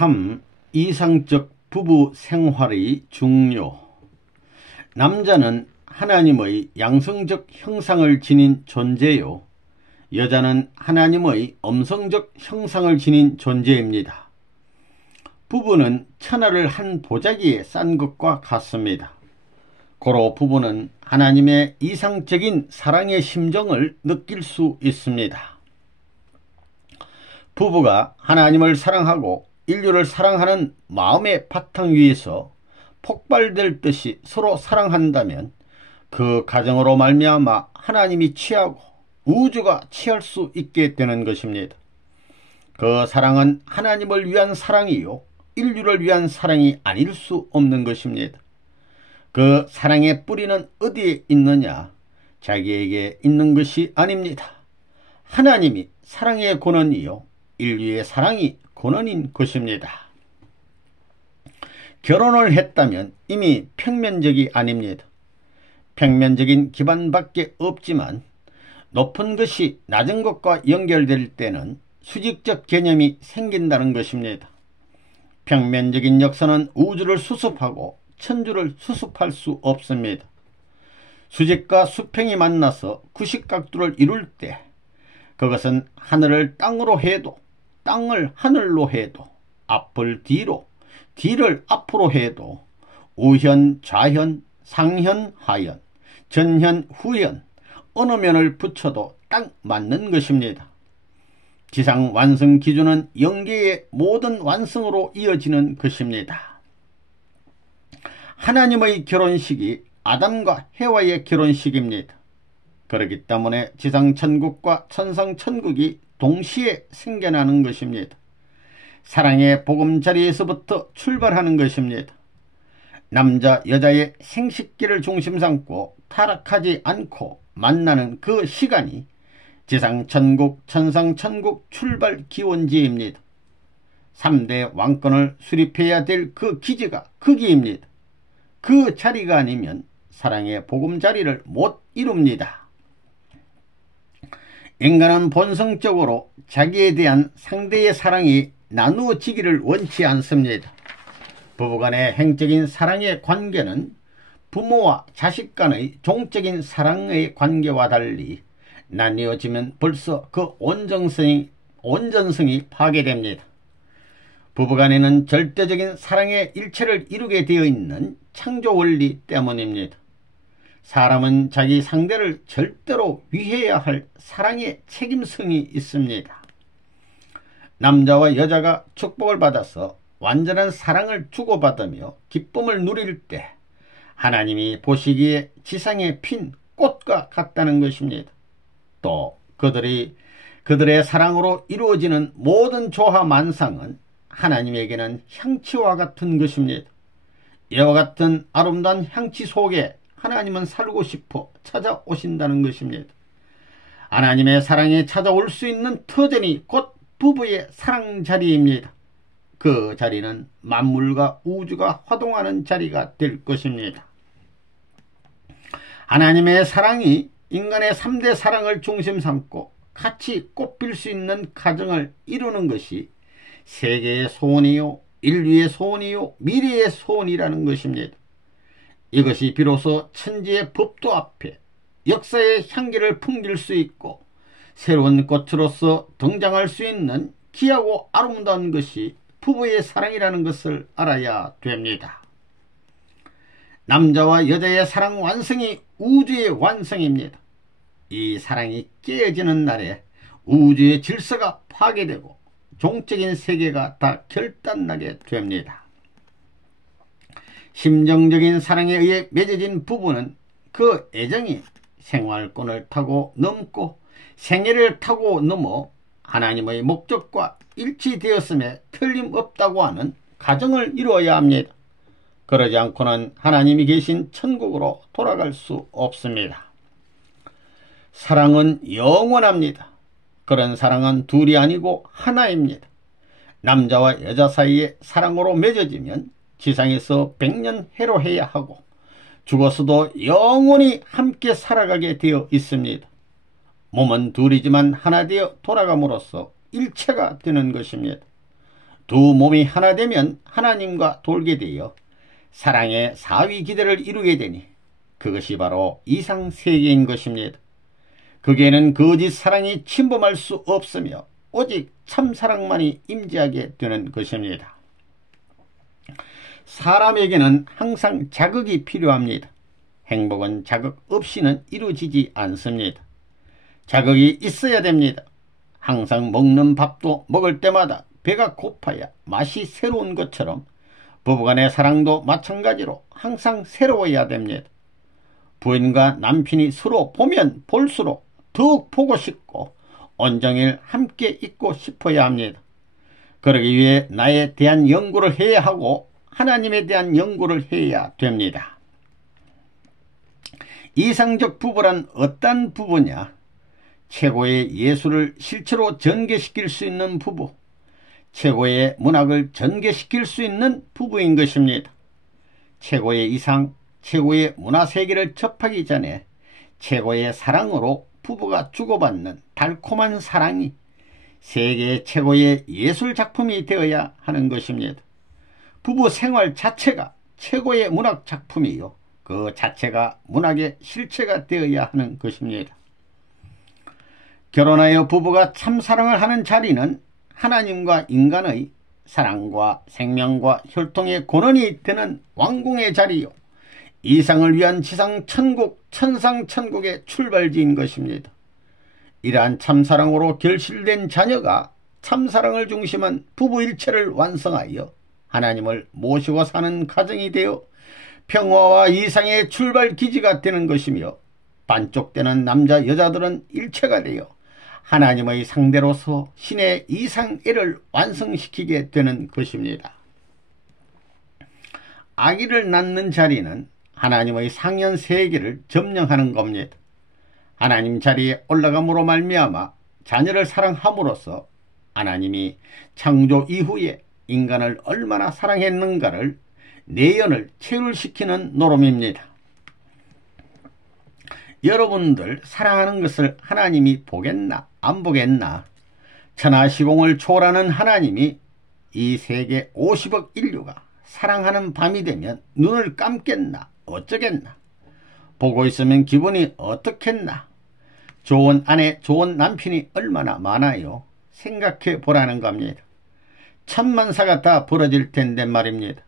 3. 이상적 부부 생활의 중요. 남자는 하나님의 양성적 형상을 지닌 존재요, 여자는 하나님의 음성적 형상을 지닌 존재입니다. 부부는 천하를 한 보자기에 싼 것과 같습니다. 고로 부부는 하나님의 이상적인 사랑의 심정을 느낄 수 있습니다. 부부가 하나님을 사랑하고 인류를 사랑하는 마음의 바탕 위에서 폭발될 듯이 서로 사랑한다면 그 가정으로 말미암아 하나님이 취하고 우주가 취할 수 있게 되는 것입니다. 그 사랑은 하나님을 위한 사랑이요, 인류를 위한 사랑이 아닐 수 없는 것입니다. 그 사랑의 뿌리는 어디에 있느냐? 자기에게 있는 것이 아닙니다. 하나님이 사랑의 근원이요, 인류의 사랑이 근원인 것입니다. 결혼을 했다면 이미 평면적이 아닙니다. 평면적인 기반밖에 없지만 높은 것이 낮은 것과 연결될 때는 수직적 개념이 생긴다는 것입니다. 평면적인 역사는 우주를 수습하고 천주를 수습할 수 없습니다. 수직과 수평이 만나서 구식각도를 이룰 때 그것은 하늘을 땅으로 해도, 땅을 하늘로 해도, 앞을 뒤로, 뒤를 앞으로 해도 우현, 좌현, 상현, 하현, 전현, 후현 어느 면을 붙여도 딱 맞는 것입니다. 지상 완성 기준은 영계의 모든 완성으로 이어지는 것입니다. 하나님의 결혼식이 아담과 해와의 결혼식입니다. 그렇기 때문에 지상 천국과 천상 천국이 동시에 생겨나는 것입니다. 사랑의 보금자리에서부터 출발하는 것입니다. 남자 여자의 생식기를 중심 삼고 타락하지 않고 만나는 그 시간이 지상 천국 천상 천국 출발 기원지입니다. 3대 왕권을 수립해야 될 그 기지가 거기입니다. 그 자리가 아니면 사랑의 보금자리를 못 이룹니다. 인간은 본성적으로 자기에 대한 상대의 사랑이 나누어지기를 원치 않습니다. 부부간의 행적인 사랑의 관계는 부모와 자식 간의 종적인 사랑의 관계와 달리 나뉘어지면 벌써 그 온전성이 파괴됩니다. 부부간에는 절대적인 사랑의 일체를 이루게 되어 있는 창조 원리 때문입니다. 사람은 자기 상대를 절대로 위해야 할 사랑의 책임성이 있습니다. 남자와 여자가 축복을 받아서 완전한 사랑을 주고받으며 기쁨을 누릴 때 하나님이 보시기에 지상에 핀 꽃과 같다는 것입니다. 또 그들의 사랑으로 이루어지는 모든 조화 만상은 하나님에게는 향치와 같은 것입니다. 이와 같은 아름다운 향치 속에 하나님은 살고 싶어 찾아오신다는 것입니다. 하나님의 사랑이 찾아올 수 있는 터전이 곧 부부의 사랑 자리입니다. 그 자리는 만물과 우주가 화동하는 자리가 될 것입니다. 하나님의 사랑이 인간의 3대 사랑을 중심 삼고 같이 꽃필 수 있는 가정을 이루는 것이 세계의 소원이요, 인류의 소원이요, 미래의 소원이라는 것입니다. 이것이 비로소 천지의 법도 앞에 역사의 향기를 풍길 수 있고 새로운 꽃으로서 등장할 수 있는 귀하고 아름다운 것이 부부의 사랑이라는 것을 알아야 됩니다. 남자와 여자의 사랑 완성이 우주의 완성입니다. 이 사랑이 깨어지는 날에 우주의 질서가 파괴되고 종적인 세계가 다 결단나게 됩니다. 심정적인 사랑에 의해 맺어진 부부는 그 애정이 생활권을 타고 넘고 생애를 타고 넘어 하나님의 목적과 일치되었음에 틀림없다고 하는 가정을 이루어야 합니다. 그러지 않고는 하나님이 계신 천국으로 돌아갈 수 없습니다. 사랑은 영원합니다. 그런 사랑은 둘이 아니고 하나입니다. 남자와 여자 사이에 사랑으로 맺어지면 지상에서 100년 해로해야 하고 죽어서도 영원히 함께 살아가게 되어 있습니다. 몸은 둘이지만 하나 되어 돌아감으로써 일체가 되는 것입니다. 두 몸이 하나 되면 하나님과 돌게 되어 사랑의 사위 기대를 이루게 되니 그것이 바로 이상세계인 것입니다. 거기에는 거짓 사랑이 침범할 수 없으며 오직 참사랑만이 임재하게 되는 것입니다. 사람에게는 항상 자극이 필요합니다. 행복은 자극 없이는 이루어지지 않습니다. 자극이 있어야 됩니다. 항상 먹는 밥도 먹을 때마다 배가 고파야 맛이 새로운 것처럼 부부간의 사랑도 마찬가지로 항상 새로워야 됩니다. 부인과 남편이 서로 보면 볼수록 더욱 보고 싶고 온종일 함께 있고 싶어야 합니다. 그러기 위해 나에 대한 연구를 해야 하고 하나님에 대한 연구를 해야 됩니다. 이상적 부부란 어떤 부부냐? 최고의 예술을 실체로 전개시킬 수 있는 부부, 최고의 문학을 전개시킬 수 있는 부부인 것입니다. 최고의 이상, 최고의 문화세계를 접하기 전에 최고의 사랑으로 부부가 주고받는 달콤한 사랑이 세계 최고의 예술작품이 되어야 하는 것입니다. 부부 생활 자체가 최고의 문학 작품이요, 그 자체가 문학의 실체가 되어야 하는 것입니다. 결혼하여 부부가 참사랑을 하는 자리는 하나님과 인간의 사랑과 생명과 혈통의 근원이 되는 왕궁의 자리요, 이상을 위한 지상 천국, 천상 천국의 출발지인 것입니다. 이러한 참사랑으로 결실된 자녀가 참사랑을 중심한 부부일체를 완성하여 하나님을 모시고 사는 가정이 되어 평화와 이상의 출발 기지가 되는 것이며, 반쪽되는 남자 여자들은 일체가 되어 하나님의 상대로서 신의 이상애를 완성시키게 되는 것입니다. 아기를 낳는 자리는 하나님의 상현 세계를 점령하는 겁니다. 하나님 자리에 올라감으로 말미암아 자녀를 사랑함으로써 하나님이 창조 이후에 인간을 얼마나 사랑했는가를 내연을 체휼시키는 노름입니다. 여러분들 사랑하는 것을 하나님이 보겠나 안 보겠나? 천하시공을 초월하는 하나님이 이 세계 50억 인류가 사랑하는 밤이 되면 눈을 감겠나 어쩌겠나? 보고 있으면 기분이 어떻겠나? 좋은 아내 좋은 남편이 얼마나 많아요? 생각해 보라는 겁니다. 천만사가 다 벌어질 텐데 말입니다.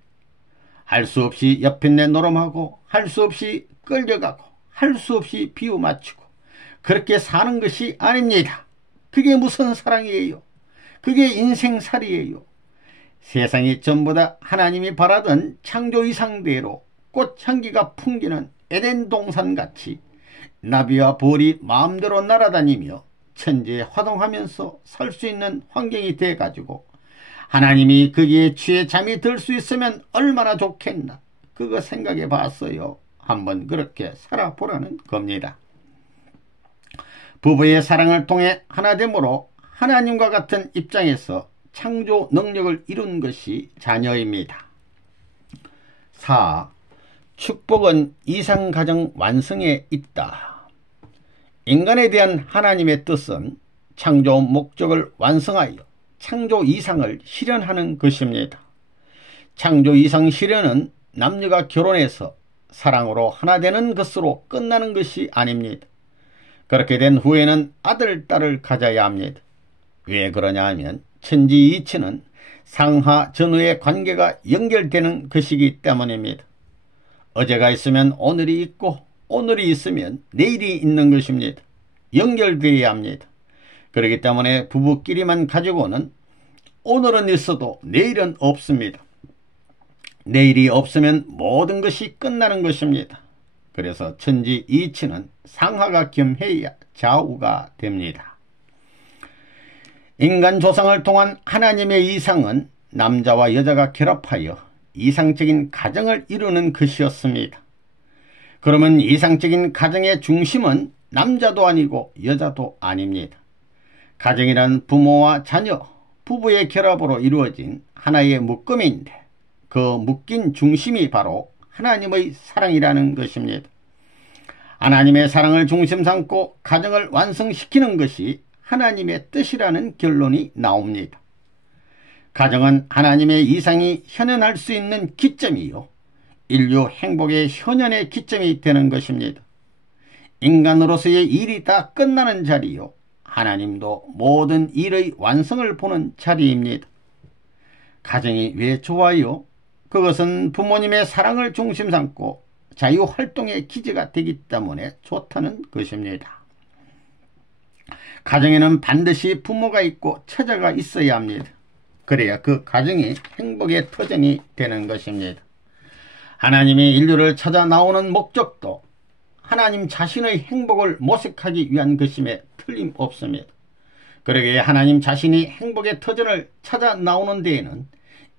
할 수 없이 옆에 내 노름하고 할 수 없이 끌려가고 할 수 없이 비유 맞추고 그렇게 사는 것이 아닙니다. 그게 무슨 사랑이에요? 그게 인생살이에요. 세상이 전부 다 하나님이 바라던 창조 이상대로 꽃향기가 풍기는 에덴 동산같이 나비와 벌이 마음대로 날아다니며 천지에 화동하면서 살 수 있는 환경이 돼가지고 하나님이 거기에 취해 잠이 들 수 있으면 얼마나 좋겠나? 그거 생각해 봤어요. 한번 그렇게 살아보라는 겁니다. 부부의 사랑을 통해 하나됨으로 하나님과 같은 입장에서 창조 능력을 이룬 것이 자녀입니다. 4. 축복은 이상가정 완성에 있다. 인간에 대한 하나님의 뜻은 창조 목적을 완성하여 창조 이상을 실현하는 것입니다. 창조 이상 실현은 남녀가 결혼해서 사랑으로 하나 되는 것으로 끝나는 것이 아닙니다. 그렇게 된 후에는 아들, 딸을 가져야 합니다. 왜 그러냐 하면 천지이치는 상하 전후의 관계가 연결되는 것이기 때문입니다. 어제가 있으면 오늘이 있고 오늘이 있으면 내일이 있는 것입니다. 연결되어야 합니다. 그렇기 때문에 부부끼리만 가지고는 오늘은 있어도 내일은 없습니다. 내일이 없으면 모든 것이 끝나는 것입니다. 그래서 천지이치는 상하가 겸해야 좌우가 됩니다. 인간 조상을 통한 하나님의 이상은 남자와 여자가 결합하여 이상적인 가정을 이루는 것이었습니다. 그러면 이상적인 가정의 중심은 남자도 아니고 여자도 아닙니다. 가정이란 부모와 자녀, 부부의 결합으로 이루어진 하나의 묶음인데 그 묶인 중심이 바로 하나님의 사랑이라는 것입니다. 하나님의 사랑을 중심 삼고 가정을 완성시키는 것이 하나님의 뜻이라는 결론이 나옵니다. 가정은 하나님의 이상이 현현할 수 있는 기점이요, 인류 행복의 현현의 기점이 되는 것입니다. 인간으로서의 일이 다 끝나는 자리요, 하나님도 모든 일의 완성을 보는 자리입니다. 가정이 왜 좋아요? 그것은 부모님의 사랑을 중심 삼고 자유활동의 기지가 되기 때문에 좋다는 것입니다. 가정에는 반드시 부모가 있고 처자가 있어야 합니다. 그래야 그 가정이 행복의 터전이 되는 것입니다. 하나님이 인류를 찾아 나오는 목적도 하나님 자신의 행복을 모색하기 위한 것임에 틀림없습니다. 그러기에 하나님 자신이 행복의 터전을 찾아 나오는 데에는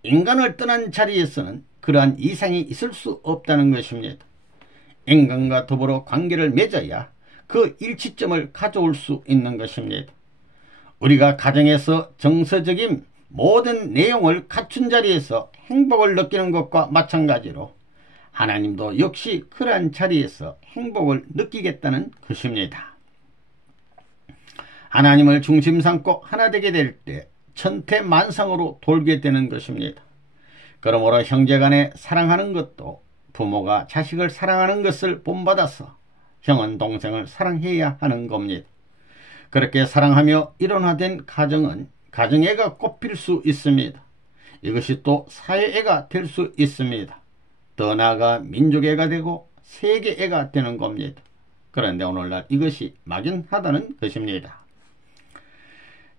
인간을 떠난 자리에서는 그러한 이상이 있을 수 없다는 것입니다. 인간과 더불어 관계를 맺어야 그 일치점을 가져올 수 있는 것입니다. 우리가 가정에서 정서적인 모든 내용을 갖춘 자리에서 행복을 느끼는 것과 마찬가지로 하나님도 역시 그러한 자리에서 행복을 느끼겠다는 것입니다. 하나님을 중심 삼고 하나 되게 될 때 천태만상으로 돌게 되는 것입니다. 그러므로 형제간에 사랑하는 것도 부모가 자식을 사랑하는 것을 본받아서 형은 동생을 사랑해야 하는 겁니다. 그렇게 사랑하며 일원화된 가정은 가정애가 꽃필 수 있습니다. 이것이 또 사회애가 될 수 있습니다. 더 나아가 민족애가 되고 세계애가 되는 겁니다. 그런데 오늘날 이것이 막연하다는 것입니다.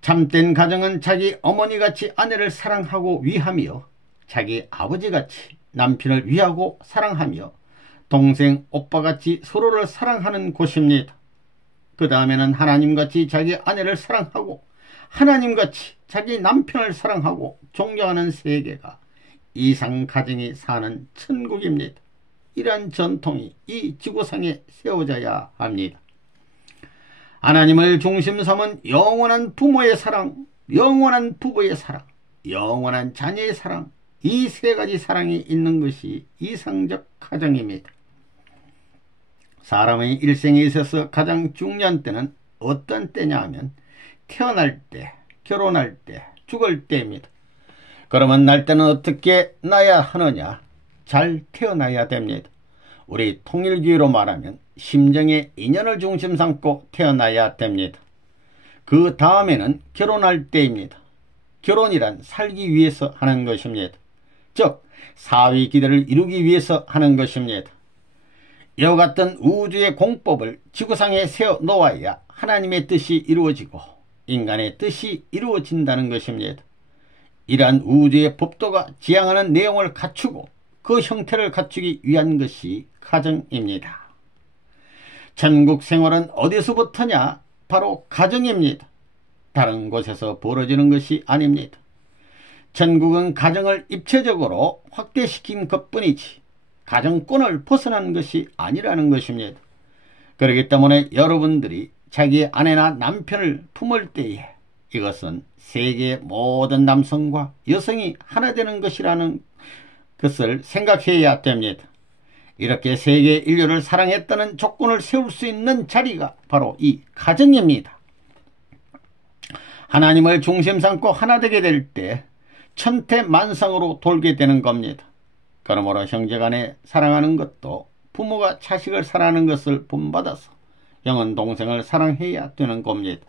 참된 가정은 자기 어머니같이 아내를 사랑하고 위하며 자기 아버지같이 남편을 위하고 사랑하며 동생, 오빠같이 서로를 사랑하는 곳입니다. 그 다음에는 하나님같이 자기 아내를 사랑하고 하나님같이 자기 남편을 사랑하고 존경하는 세계가 이상 가정이 사는 천국입니다. 이러한 전통이 이 지구상에 세워져야 합니다. 하나님을 중심 삼은 영원한 부모의 사랑, 영원한 부부의 사랑, 영원한 자녀의 사랑, 이 세 가지 사랑이 있는 것이 이상적 가정입니다. 사람의 일생에 있어서 가장 중요한 때는 어떤 때냐 하면 태어날 때, 결혼할 때, 죽을 때입니다. 그러면 날 때는 어떻게 나야 하느냐? 잘 태어나야 됩니다. 우리 통일교회로 말하면 심정의 인연을 중심 삼고 태어나야 됩니다. 그 다음에는 결혼할 때입니다. 결혼이란 살기 위해서 하는 것입니다. 즉 사위 기대를 이루기 위해서 하는 것입니다. 이와 같은 우주의 공법을 지구상에 세워 놓아야 하나님의 뜻이 이루어지고 인간의 뜻이 이루어진다는 것입니다. 이러한 우주의 법도가 지향하는 내용을 갖추고 그 형태를 갖추기 위한 것이 가정입니다. 천국 생활은 어디서부터냐? 바로 가정입니다. 다른 곳에서 벌어지는 것이 아닙니다. 천국은 가정을 입체적으로 확대시킨 것뿐이지 가정권을 벗어난 것이 아니라는 것입니다. 그렇기 때문에 여러분들이 자기 아내나 남편을 품을 때에 이것은 세계의 모든 남성과 여성이 하나 되는 것이라는 것을 생각해야 됩니다. 이렇게 세계 인류를 사랑했다는 조건을 세울 수 있는 자리가 바로 이 가정입니다. 하나님을 중심 삼고 하나 되게 될 때 천태만상으로 돌게 되는 겁니다. 그러므로 형제간에 사랑하는 것도 부모가 자식을 사랑하는 것을 본받아서 형은 동생을 사랑해야 되는 겁니다.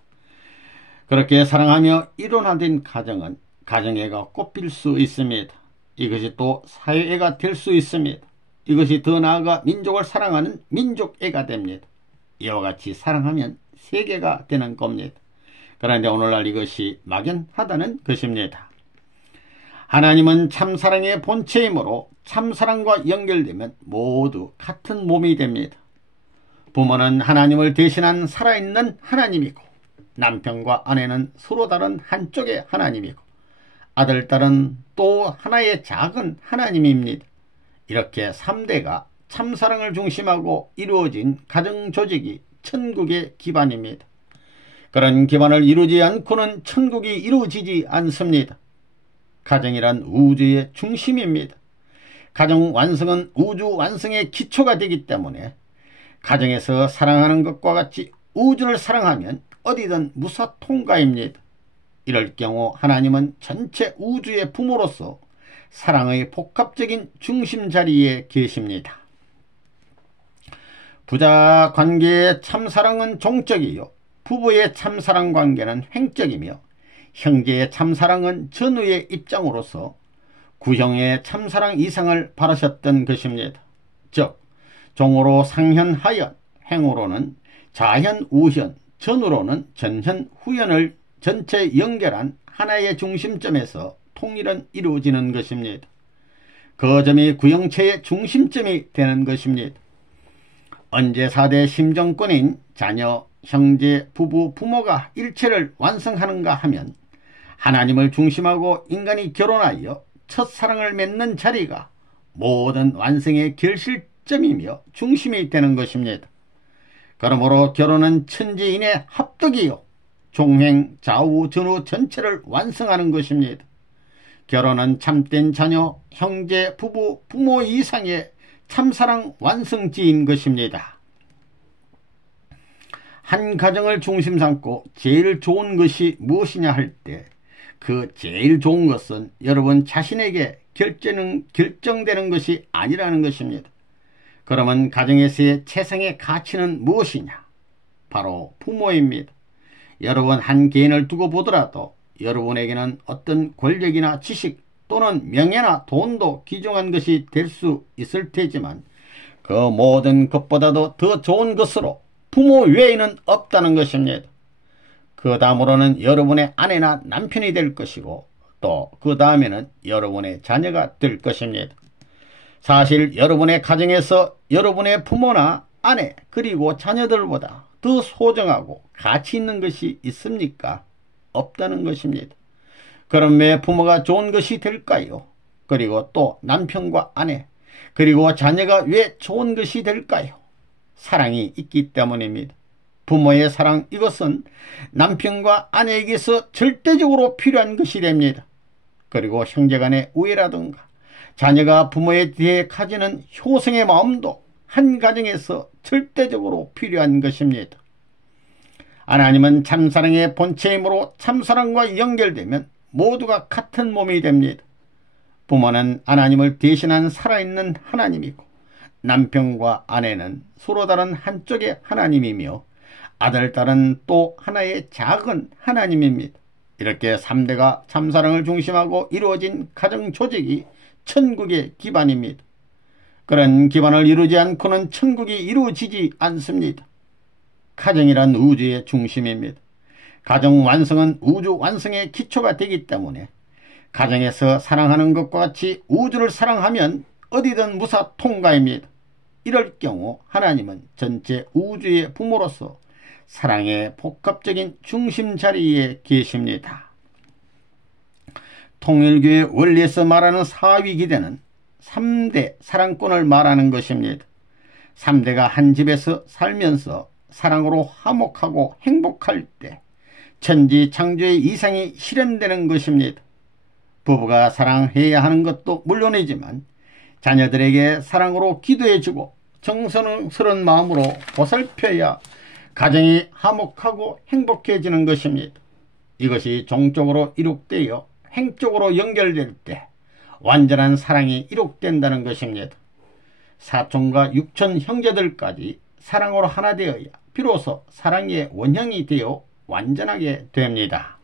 그렇게 사랑하며 일원화된 가정은 가정애가 꽃필 수 있습니다. 이것이 또 사회애가 될 수 있습니다. 이것이 더 나아가 민족을 사랑하는 민족애가 됩니다. 이와 같이 사랑하면 세계가 되는 겁니다. 그런데 오늘날 이것이 막연하다는 것입니다. 하나님은 참사랑의 본체이므로 참사랑과 연결되면 모두 같은 몸이 됩니다. 부모는 하나님을 대신한 살아있는 하나님이고 남편과 아내는 서로 다른 한쪽의 하나님이고 아들, 딸은 또 하나의 작은 하나님입니다. 이렇게 3대가 참사랑을 중심하고 이루어진 가정조직이 천국의 기반입니다. 그런 기반을 이루지 않고는 천국이 이루어지지 않습니다. 가정이란 우주의 중심입니다. 가정 완성은 우주 완성의 기초가 되기 때문에 가정에서 사랑하는 것과 같이 우주를 사랑하면 어디든 무사 통과입니다. 이럴 경우 하나님은 전체 우주의 부모로서 사랑의 복합적인 중심 자리에 계십니다. 부자 관계의 참사랑은 종적이요, 부부의 참사랑 관계는 횡적이며, 형제의 참사랑은 전우의 입장으로서 구형의 참사랑 이상을 바라셨던 것입니다. 즉 종으로 상현하연, 행으로는 자현 우현, 전으로는 전현 후현을 전체 연결한 하나의 중심점에서 통일은 이루어지는 것입니다. 그 점이 구형체의 중심점이 되는 것입니다. 언제 4대 심정권인 자녀, 형제, 부부, 부모가 일체를 완성하는가 하면 하나님을 중심하고 인간이 결혼하여 첫사랑을 맺는 자리가 모든 완성의 결실점이며 중심이 되는 것입니다. 그러므로 결혼은 천지인의 합덕이요, 종행, 좌우, 전후 전체를 완성하는 것입니다. 결혼은 참된 자녀, 형제, 부부, 부모 이상의 참사랑 완성지인 것입니다. 한 가정을 중심 삼고 제일 좋은 것이 무엇이냐 할 때 그 제일 좋은 것은 여러분 자신에게 결정되는 것이 아니라는 것입니다. 그러면 가정에서의 최상의 가치는 무엇이냐? 바로 부모입니다. 여러분 한 개인을 두고 보더라도 여러분에게는 어떤 권력이나 지식 또는 명예나 돈도 귀중한 것이 될 수 있을 테지만 그 모든 것보다도 더 좋은 것으로 부모 외에는 없다는 것입니다. 그 다음으로는 여러분의 아내나 남편이 될 것이고 또 그 다음에는 여러분의 자녀가 될 것입니다. 사실 여러분의 가정에서 여러분의 부모나 아내 그리고 자녀들보다 더 소중하고 가치 있는 것이 있습니까? 없다는 것입니다. 그럼 왜 부모가 좋은 것이 될까요? 그리고 또 남편과 아내 그리고 자녀가 왜 좋은 것이 될까요? 사랑이 있기 때문입니다. 부모의 사랑, 이것은 남편과 아내에게서 절대적으로 필요한 것이 됩니다. 그리고 형제간의 우애라든가 자녀가 부모에 대해 가지는 효성의 마음도 한 가정에서 절대적으로 필요한 것입니다. 하나님은 참사랑의 본체이므로 참사랑과 연결되면 모두가 같은 몸이 됩니다. 부모는 하나님을 대신한 살아있는 하나님이고 남편과 아내는 서로 다른 한쪽의 하나님이며 아들, 딸은 또 하나의 작은 하나님입니다. 이렇게 3대가 참사랑을 중심하고 이루어진 가정 조직이 천국의 기반입니다. 그런 기반을 이루지 않고는 천국이 이루어지지 않습니다. 가정이란 우주의 중심입니다. 가정 완성은 우주 완성의 기초가 되기 때문에 가정에서 사랑하는 것과 같이 우주를 사랑하면 어디든 무사 통과입니다. 이럴 경우 하나님은 전체 우주의 부모로서 사랑의 복합적인 중심 자리에 계십니다. 통일교의 원리에서 말하는 사위기대는 3대 사랑꾼을 말하는 것입니다. 3대가 한 집에서 살면서 사랑으로 화목하고 행복할 때 천지 창조의 이상이 실현되는 것입니다. 부부가 사랑해야 하는 것도 물론이지만 자녀들에게 사랑으로 기도해주고 정성스러운 마음으로 보살펴야 가정이 화목하고 행복해지는 것입니다. 이것이 종적으로 이룩되어 행적으로 연결될 때 완전한 사랑이 이룩된다는 것입니다. 사촌과 육촌 형제들까지 사랑으로 하나 되어야 비로소 사랑의 원형이 되어 완전하게 됩니다.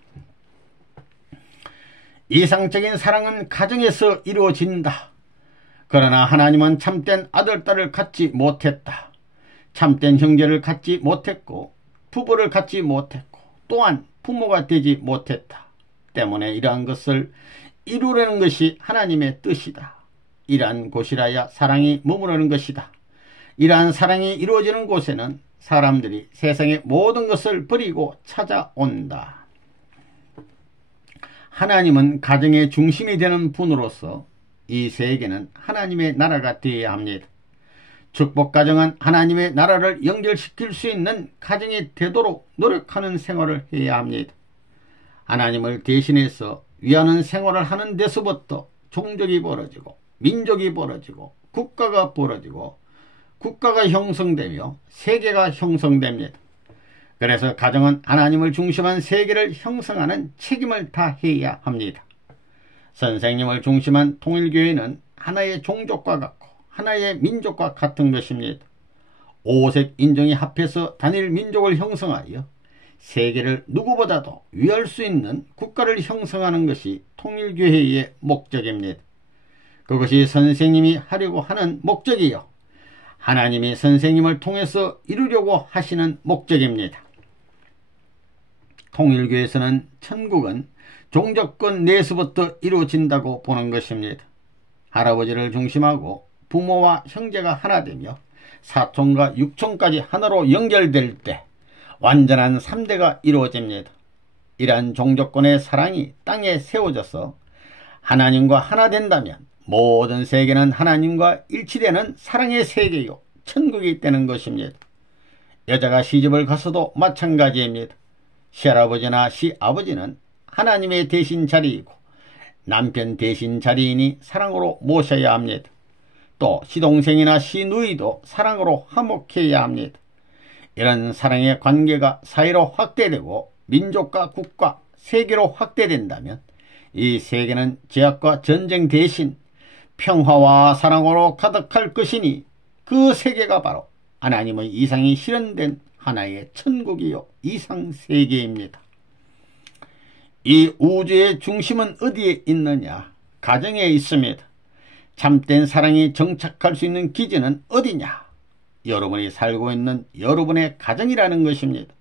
이상적인 사랑은 가정에서 이루어진다. 그러나 하나님은 참된 아들, 딸을 갖지 못했다. 참된 형제를 갖지 못했고 부부를 갖지 못했고 또한 부모가 되지 못했다. 때문에 이러한 것을 이루려는 것이 하나님의 뜻이다. 이러한 곳이라야 사랑이 머무르는 것이다. 이러한 사랑이 이루어지는 곳에는 사람들이 세상의 모든 것을 버리고 찾아온다. 하나님은 가정의 중심이 되는 분으로서 이 세계는 하나님의 나라가 되어야 합니다. 축복가정은 하나님의 나라를 연결시킬 수 있는 가정이 되도록 노력하는 생활을 해야 합니다. 하나님을 대신해서 위하는 생활을 하는 데서부터 종족이 벌어지고 민족이 벌어지고 국가가 벌어지고 국가가 형성되며 세계가 형성됩니다. 그래서 가정은 하나님을 중심한 세계를 형성하는 책임을 다해야 합니다. 선생님을 중심한 통일교회는 하나의 종족과 같고 하나의 민족과 같은 것입니다. 오색 인종이 합해서 단일 민족을 형성하여 세계를 누구보다도 위할 수 있는 국가를 형성하는 것이 통일교회의 목적입니다. 그것이 선생님이 하려고 하는 목적이요, 하나님이 선생님을 통해서 이루려고 하시는 목적입니다. 통일교에서는 천국은 종족권 내에서부터 이루어진다고 보는 것입니다. 할아버지를 중심하고 부모와 형제가 하나 되며 사촌과 육촌까지 하나로 연결될 때 완전한 3대가 이루어집니다. 이러한 종족권의 사랑이 땅에 세워져서 하나님과 하나 된다면 모든 세계는 하나님과 일치되는 사랑의 세계요, 천국이 되는 것입니다. 여자가 시집을 가서도 마찬가지입니다. 시할아버지나 시아버지는 하나님의 대신 자리이고 남편 대신 자리이니 사랑으로 모셔야 합니다. 또 시동생이나 시누이도 사랑으로 화목해야 합니다. 이런 사랑의 관계가 사회로 확대되고 민족과 국가, 세계로 확대된다면 이 세계는 제약과 전쟁 대신 평화와 사랑으로 가득할 것이니 그 세계가 바로 하나님의 이상이 실현된 하나의 천국이요, 이상세계입니다. 이 우주의 중심은 어디에 있느냐? 가정에 있습니다. 참된 사랑이 정착할 수 있는 기지는 어디냐? 여러분이 살고 있는 여러분의 가정이라는 것입니다.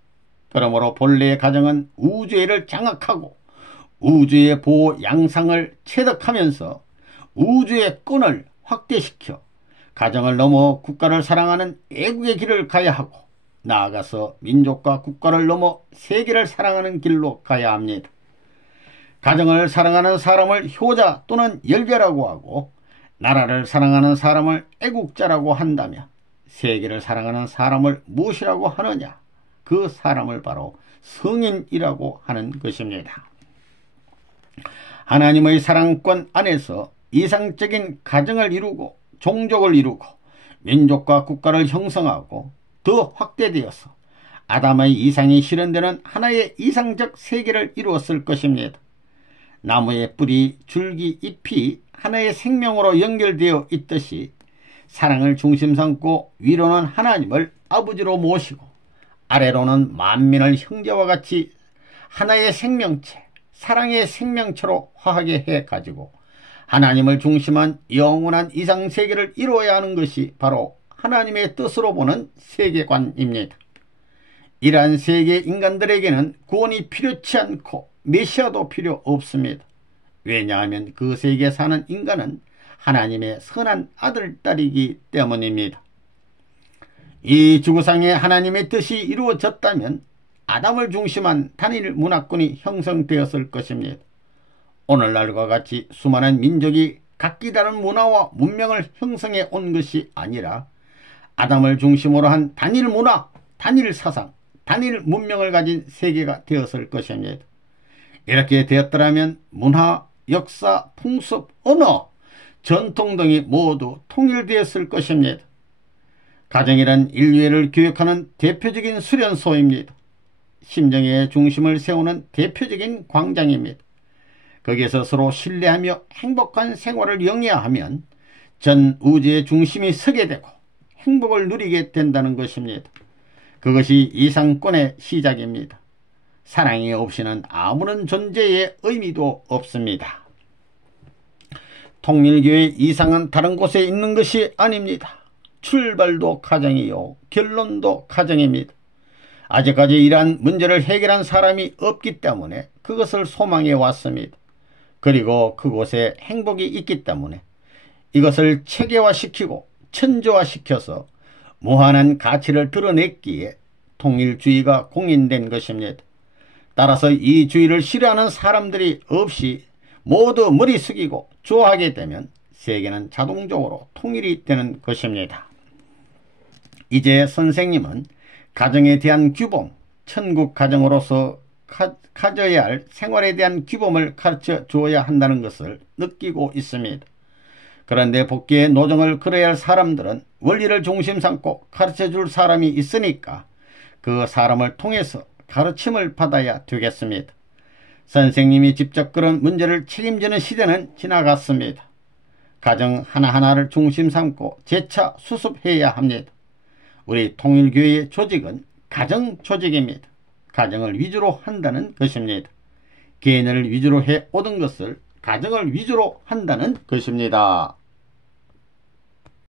그러므로 본래의 가정은 우주애를 장악하고 우주의 보호 양상을 체득하면서 우주의 끈을 확대시켜 가정을 넘어 국가를 사랑하는 애국의 길을 가야 하고 나아가서 민족과 국가를 넘어 세계를 사랑하는 길로 가야 합니다. 가정을 사랑하는 사람을 효자 또는 열자라고 하고 나라를 사랑하는 사람을 애국자라고 한다면 세계를 사랑하는 사람을 무엇이라고 하느냐? 그 사람을 바로 성인이라고 하는 것입니다. 하나님의 사랑권 안에서 이상적인 가정을 이루고 종족을 이루고 민족과 국가를 형성하고 더 확대되어서 아담의 이상이 실현되는 하나의 이상적 세계를 이루었을 것입니다. 나무의 뿌리, 줄기, 잎이 하나의 생명으로 연결되어 있듯이 사랑을 중심 삼고 위로는 하나님을 아버지로 모시고 아래로는 만민을 형제와 같이 하나의 생명체, 사랑의 생명체로 화하게 해가지고 하나님을 중심한 영원한 이상세계를 이루어야 하는 것이 바로 하나님의 뜻으로 보는 세계관입니다. 이러한 세계 인간들에게는 구원이 필요치 않고 메시아도 필요 없습니다. 왜냐하면 그 세계에 사는 인간은 하나님의 선한 아들, 딸이기 때문입니다. 이 지구상에 하나님의 뜻이 이루어졌다면 아담을 중심한 단일 문화권이 형성되었을 것입니다. 오늘날과 같이 수많은 민족이 각기 다른 문화와 문명을 형성해 온 것이 아니라 아담을 중심으로 한 단일 문화, 단일 사상, 단일 문명을 가진 세계가 되었을 것입니다. 이렇게 되었더라면 문화, 역사, 풍습, 언어, 전통 등이 모두 통일되었을 것입니다. 가정이란 인류애를 교육하는 대표적인 수련소입니다. 심정의 중심을 세우는 대표적인 광장입니다. 거기에서 서로 신뢰하며 행복한 생활을 영위하면 전 우주의 중심이 서게 되고 행복을 누리게 된다는 것입니다. 그것이 이상권의 시작입니다. 사랑이 없이는 아무런 존재의 의미도 없습니다. 통일교의 이상은 다른 곳에 있는 것이 아닙니다. 출발도 가정이요, 결론도 가정입니다. 아직까지 이러한 문제를 해결한 사람이 없기 때문에 그것을 소망해 왔습니다. 그리고 그곳에 행복이 있기 때문에 이것을 체계화시키고 천조화시켜서 무한한 가치를 드러냈기에 통일주의가 공인된 것입니다. 따라서 이 주의를 싫어하는 사람들이 없이 모두 머리 숙이고 좋아하게 되면 세계는 자동적으로 통일이 되는 것입니다. 이제 선생님은 가정에 대한 규범, 천국 가정으로서 가져야 할 생활에 대한 규범을 가르쳐 주어야 한다는 것을 느끼고 있습니다. 그런데 복귀의 노정을 걸어야 할 사람들은 원리를 중심 삼고 가르쳐 줄 사람이 있으니까 그 사람을 통해서 가르침을 받아야 되겠습니다. 선생님이 직접 그런 문제를 책임지는 시대는 지나갔습니다. 가정 하나하나를 중심 삼고 재차 수습해야 합니다. 우리 통일교회의 조직은 가정 조직입니다. 가정을 위주로 한다는 것입니다. 개인을 위주로 해 오던 것을 가정을 위주로 한다는 것입니다.